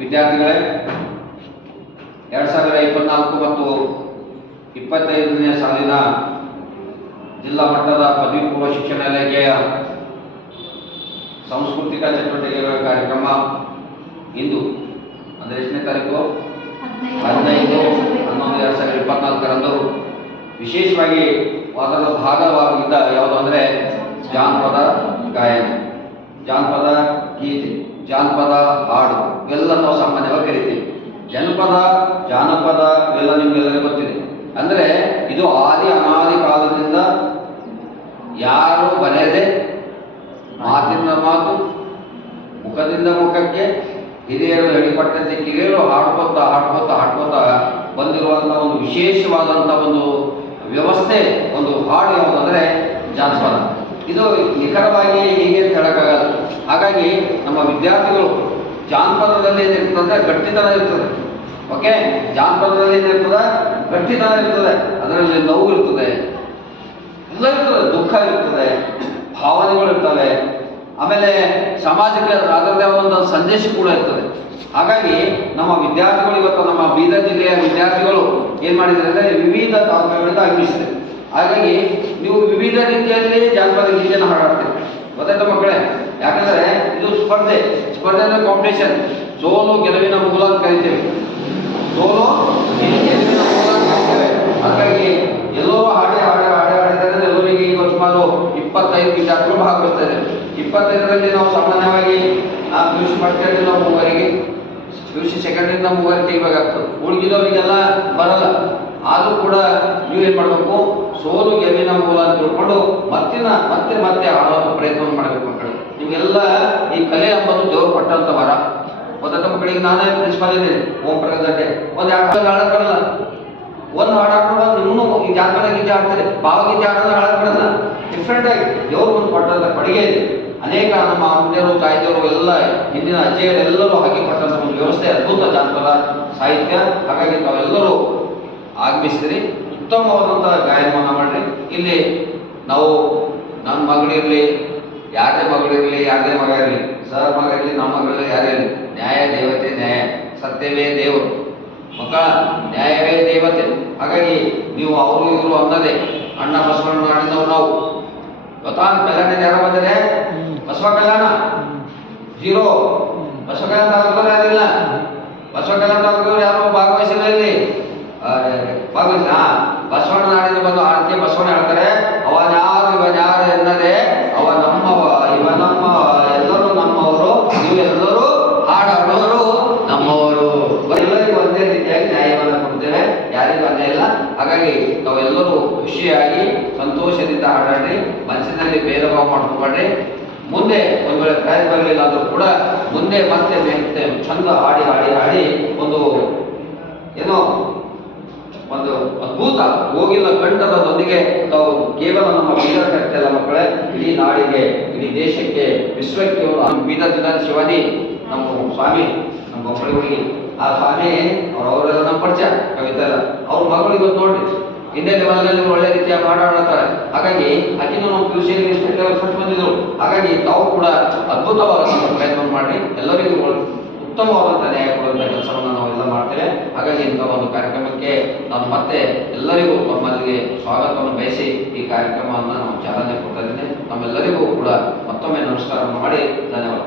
ವಿದ್ಯಾರ್ಥಿಗಳೇ, ಎರಡು ಸಾವಿರದ ಇಪ್ಪತ್ನಾಲ್ಕು ಮತ್ತು ಇಪ್ಪತ್ತೈದನೇ ಸಾಲಿನ ಜಿಲ್ಲಾ ಮಟ್ಟದ ಪದವಿ ಪೂರ್ವ ಶಿಕ್ಷಣ ಇಲಾಖೆಯ ಸಾಂಸ್ಕೃತಿಕ ಚಟುವಟಿಕೆಗಳ ಕಾರ್ಯಕ್ರಮ ಇಂದು, ಅಂದರೆ ಎಷ್ಟನೇ ತಾರೀಕು? ಹದಿನೈದು, ಹನ್ನೊಂದು, ಎರಡು ಸಾವಿರದ ಇಪ್ಪತ್ನಾಲ್ಕರಂದು ವಿಶೇಷವಾಗಿ ಅದರ ಭಾಗವಾಗಿದ್ದ ಯಾವುದು ಅಂದರೆ ಜಾನಪದ ಗಾಯನ, ಜಾನಪದ ಗೀತೆ. ಜಾನಪದ, ಹಾಡು, ಇವೆಲ್ಲ ನಾವು ಸಾಮಾನ್ಯವಾಗಿ ಕರಿತೀವಿ. ಜನಪದ, ಜಾನಪದ, ಇವೆಲ್ಲ ನಿಮಗೆಲ್ಲರಿಗೂ ಗೊತ್ತಿದೆ. ಅಂದರೆ ಇದು ಆದಿ ಅನಾದಿ ಕಾಲದಿಂದ ಯಾರು ಬರೆಯದೆ ಮಾತಿನ ಮಾತು, ಮುಖದಿಂದ ಮುಖಕ್ಕೆ ಹಿರಿಯರು ಹೇಳಿಕೊಟ್ಟಂತೆ ಕಿರಿಯರು ಹಾಡ್ಕೋತಾ ಹಾಡ್ಕೋತಾ ಹಾಡ್ಕೋತಾ ಬಂದಿರುವಂಥ ಒಂದು ವಿಶೇಷವಾದಂಥ ಒಂದು ವ್ಯವಸ್ಥೆ, ಒಂದು ಹಾಡು ಯಾವುದಂದ್ರೆ ಜಾನಪದ. ಇದು ನಿಖರವಾಗಿ ಹೀಗೆ ಅಂತ ಹಾಗಾಗಿ ನಮ್ಮ ವಿದ್ಯಾರ್ಥಿಗಳು ಜಾನಪದದಲ್ಲಿ ಏನಿರ್ತದೆ ಗಟ್ಟಿತನ ಇರ್ತದೆ. ಓಕೆ ಜಾನಪದದಲ್ಲಿ ಏನಿರ್ತದೆ ಗಟ್ಟಿತನ ಇರ್ತದೆ. ಅದರಲ್ಲಿ ನೋವು ಇರ್ತದೆ. ಎಲ್ಲ ಇರ್ತದೆ. ದುಃಖ ಇರ್ತದೆ. ಭಾವನೆಗಳು ಇರ್ತವೆ. ಆಮೇಲೆ ಸಮಾಜಕ್ಕೆ ಅದರದೇ ಒಂದು ಸಂದೇಶ ಕೂಡ ಇರ್ತದೆ. ಹಾಗಾಗಿ ನಮ್ಮ ವಿದ್ಯಾರ್ಥಿಗಳು ಇವತ್ತು ನಮ್ಮ ಬೀದರ್ ಜಿಲ್ಲೆಯ ವಿದ್ಯಾರ್ಥಿಗಳು ಏನು ಮಾಡಿದ್ದಾರೆ ಅಂದರೆ ವಿವಿಧ ತಾಲೂಕುಗಳಿಂದ ಆಗಮಿಸಿದೆ. ಹಾಗಾಗಿ ನೀವು ವಿವಿಧ ರೀತಿಯಲ್ಲಿ ಜಾನಪದ ಗೀತೆಯನ್ನು ಹಾಡಾಡ್ತೀರಿ. ಗೊತ್ತಾಯ್ತಾ ಮಕ್ಕಳೇ? ಯಾಕಂದ್ರೆ ಇದು ಸ್ಪರ್ಧೆ. ಸ್ಪರ್ಧೆ ಅಂದ್ರೆ ಕಾಂಪಿಟೇಷನ್ ಸೋಲು ಗೆಲುವಿನ ಮೂಲ ಅಂತ ಕರಿತೇವೆ. ಸೋಲು ಗೆಲುವಿನ ಮೂಲ ಅಂತ ಕರಿತೇವೆ. ಹಾಗಾಗಿ ಎಲ್ಲೋ ಹಾಡಿ ಹಾಡಿ ಹಾಡಿ ಹಾಡಿದ್ದಾರೆ ಎಲ್ಲರಿಗೆ ಈಗ ಸುಮಾರು ಇಪ್ಪತ್ತೈದು ವಿದ್ಯಾರ್ಥಿಗಳು ಭಾಗವಹಿಸ್ತಾ ಇದ್ದಾರೆ ಇಪ್ಪತ್ತೈದರಲ್ಲಿ ನಾವು ಸಾಮಾನ್ಯವಾಗಿ ಆ ಪಿ ಯು ಸಿ ಫಸ್ಟ್ ನಾವು ಮೂವರಿಗೆ ಪಿ ಯು ಸಿ ಸೆಕೆಂಡಿಂದ ಮೂವರಿಗೆ ತೆಗಿಬೇಕಾಗ್ತದೆ ಬರಲ್ಲ. ಆದರೂ ಕೂಡ ನೀವು ಏನು ಮಾಡಬೇಕು? ಸೋಲು ಗೆಲುವಿನ ಮೂಲ ಅಂತ ತಿಳ್ಕೊಂಡು ಮತ್ತಿನ, ಮತ್ತೆ ಮತ್ತೆ ಆಡೋ ಪ್ರಯತ್ನ ಮಾಡಬೇಕು ಮಕ್ಕಳು. ನಿಮಗೆಲ್ಲ ಈ ಕಲೆ ಎಂಬುದು ದೇವರು ಕೊಟ್ಟಂತ ವರ ಗೊತ್ತಾದ ಮಕ್ಕಳಿಗೆ ನಾನೇ ಪ್ರಿನ್ಸಿಪಾಲ್ ಇದೆ ಓಂ ಪ್ರಕಾಶ್ ಅಡ್ಡೆ ಒಂದು ಎರಡು ಹಾಡಕ್ ಬರಲ್ಲ. ಒಂದು ಹಾಡು ಹಾಕೊಂಡು ಇನ್ನೂ ಈ ಜಾನಪದ ಗೀತೆ ಹಾಡ್ತಾರೆ. ಭಾವಗೀತೆ ಹಾಡೋದು ಹಾಡಕ್ ಬರಲ್ಲ. ಡಿಫ್ರೆಂಟ್ ಆಗಿ ದೇವರು ಒಂದು ಕೊಟ್ಟಂತ ಕೊಡುಗೆ ಇದೆ. ಅನೇಕ ನಮ್ಮ ಅಮ್ಮರು ತಾಯಿದವರು ಎಲ್ಲ ಹಿಂದಿನ ಅಜ್ಜಿಯರೆಲ್ಲರೂ ಹಾಕಿ ಕೊಟ್ಟಂತ ಒಂದು ವ್ಯವಸ್ಥೆ, ಅದ್ಭುತ ಜಾನಪದ ಸಾಹಿತ್ಯ. ಹಾಗಾಗಿ ತಾವೆಲ್ಲರೂ ಆಗಮಿಸಿದ್ರಿ ಉತ್ತಮವಾದಂತಹ ಗಾಯನವನ್ನು ಮಾಡ್ರಿ. ಇಲ್ಲಿ ನಾವು ನನ್ನ ಮಗಳಿರಲಿ ಯಾರದೇ ಮಗಳಿರಲಿ ಯಾರದೇ ಮಗ ಇರಲಿ ಸರ್ ಮಗ ಇರಲಿ ನಮ್ಮ ಮಗಳಿರಲಿ ಯಾರೇ ಇರಲಿ ನ್ಯಾಯ ದೇವತೆ ನ್ಯಾಯ ಸತ್ಯವೇ ದೇವರು ಮಕ್ಕಳ ನ್ಯಾಯವೇ ದೇವತೆ. ಹಾಗಾಗಿ ನೀವು ಅವರು ಇವರು ಅನ್ನದೆ ಅಣ್ಣ ಬಸವಣ್ಣ ನಾಡಿನವ್ರು ನಾವು. ಗೊತ್ತಾ? ಕಲ್ಯಾಣ ಯಾರ ಬಂದರೆ? ಬಸವ ಕಲ್ಯಾಣ ಜೀರೋ. ಬಸವ ಕಲ್ಯಾಣ ಯಾರಿಲ್ಲ ಬಸವ ಕಲ್ಯಾಣ ತಾಲೂಕಲ್ಲಿ ಯಾರು? ಭಾಗವಹಿಸಿಲ್ಲ ಇಲ್ಲಿ ಅರೆ, ಭಾಗವಹಿಸಿ ಹಾ ಬಸವಣ್ಣ ನಾಡಿನ ಬಂದು ಆರತಿ ಬಸವಣ್ಣ ಹೇಳ್ತಾರೆ. ಖುಷಿಯಾಗಿ, ಸಂತೋಷದಿಂದ ಹಾಡಾಡ್ರಿ ಮನಸ್ಸಿನಲ್ಲಿ ಭೇದ ಭಾವ ಮಾಡ್ಕೊಬೇಡ್ರಿ ಮುಂದೆ ಒಂದು ವೇಳೆ ಪ್ರಯತ್ನ ಬರಲಿಲ್ಲ ಅಂದ್ರೂ ಕೂಡ ಮುಂದೆ ಮತ್ತೆ ಮತ್ತೆ ಚಂದ ಹಾಡಿ ಹಾಡಿ ಹಾಡಿ ಒಂದು ಏನೋ ಒಂದು ಅದ್ಭುತ, ಹೋಗಿಲ್ಲ ಕಂಠದೊಂದಿಗೆ ತಾವು ಕೇವಲ ನಮ್ಮ ಬೀದರ್ ಕರ್ತಲ್ಲ ಮಕ್ಕಳೇ, ಇಡೀ ನಾಡಿಗೆ, ಇಡೀ ದೇಶಕ್ಕೆ, ವಿಶ್ವಕ್ಕೆ ಬೀದರ್ ಜಿಲ್ಲಾ ಶಿವಾನಿ, ನಮ್ಮ ಸ್ವಾಮಿ, ನಮ್ಮ ಮಕ್ಕಳಿಗೆ. ಆ ಸ್ವಾಮಿ ಅವರವರೆಲ್ಲ ನಮ್ಮ ಪರಿಚಯ ಕವಿತಾ ಅವ್ರ ಮಗಳಿಗೆ ನೋಡ್ರಿ. ಹಿಂದೆ ಲೆವೆಲ್ನಲ್ಲಿ ಒಳ್ಳೆ ರೀತಿಯ ಪಾಠ ಆಡುತ್ತಾರೆ. ಹಾಗಾಗಿ ಆಕಿನೂ ನಾವು P U C district level first ಬಂದಿದ್ರು. ಹಾಗಾಗಿ ತಾವು ಕೂಡ ಅದ್ಭುತವಾದ ಪ್ರಯತ್ನ ಮಾಡಿ ಎಲ್ಲರಿಗೂ ಉತ್ತಮವಾದಂತಹ ನ್ಯಾಯ ಕೊಡುವಂಥ ಕೆಲಸವನ್ನು ನಾವೆಲ್ಲ ಮಾಡ್ತೇವೆ. ಹಾಗಾಗಿ ಇಂಥ ಒಂದು ಕಾರ್ಯಕ್ರಮಕ್ಕೆ ನಾನು ಮತ್ತೆ ಎಲ್ಲರಿಗೂ ನಮ್ಮಲ್ಲಿಗೆ ಸ್ವಾಗತವನ್ನು ಬಯಸಿ ಈ ಕಾರ್ಯಕ್ರಮವನ್ನು ನಾವು ಚಾಲನೆ ಕೊಡ್ತಾ ಇದ್ದೇನೆ. ನಮ್ಮೆಲ್ಲರಿಗೂ ಕೂಡ ಮತ್ತೊಮ್ಮೆ ನಮಸ್ಕಾರವನ್ನು ಮಾಡಿ. ಧನ್ಯವಾದ